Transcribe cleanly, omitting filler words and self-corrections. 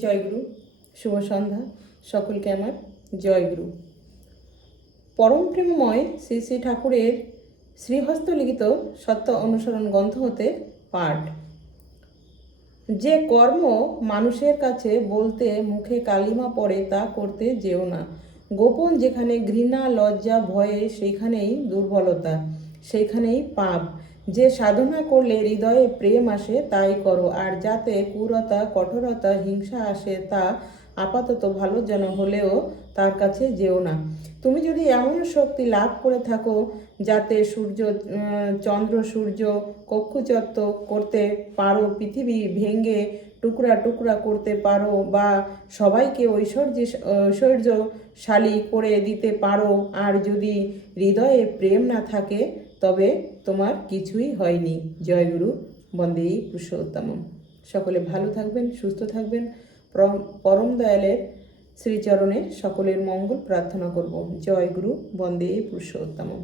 জয়গুরু, শুভ সন্ধ্যা। সকলকে আমার জয়গুরু। পরম প্রেমময় শ্রী শ্রী ঠাকুরের শ্রীহস্ত লিখিত সত্য অনুসরণ গ্রন্থ হতে পাঠ। যে কর্ম মানুষের কাছে বলতে মুখে কালিমা পড়ে তা করতে যেও না। গোপন যেখানে ঘৃণা, লজ্জা, ভয়ে সেইখানেই দুর্বলতা, সেইখানেই পাপ। যে সাধনা করলে হৃদয়ে প্রেম আসে তাই করো, আর যাতে ক্রূরতা, কঠোরতা, হিংসা আসে তা আপাতত ভালো যেন হলেও তার কাছে যেও না। তুমি যদি এমন শক্তি লাভ করে থাকো যাতে চন্দ্র সূর্য কক্ষুচ্যুত করতে পারো, পৃথিবী ভেঙে টুকরা টুকরা করতে পারো, বা সবাইকে ঐশ্বর্যশালী করে দিতে পারো, আর যদি হৃদয়ে প্রেম না থাকে তবে তোমার কিছুই হয়নি। জয়গুরু, বন্দে পুরুষোত্তমম। সকলে ভালো থাকবেন, সুস্থ থাকবেন। পরম দয়ালের শ্রীচরণে সকলের মঙ্গল প্রার্থনা করব। জয় গুরু, বন্দে পুরুষোত্তমম।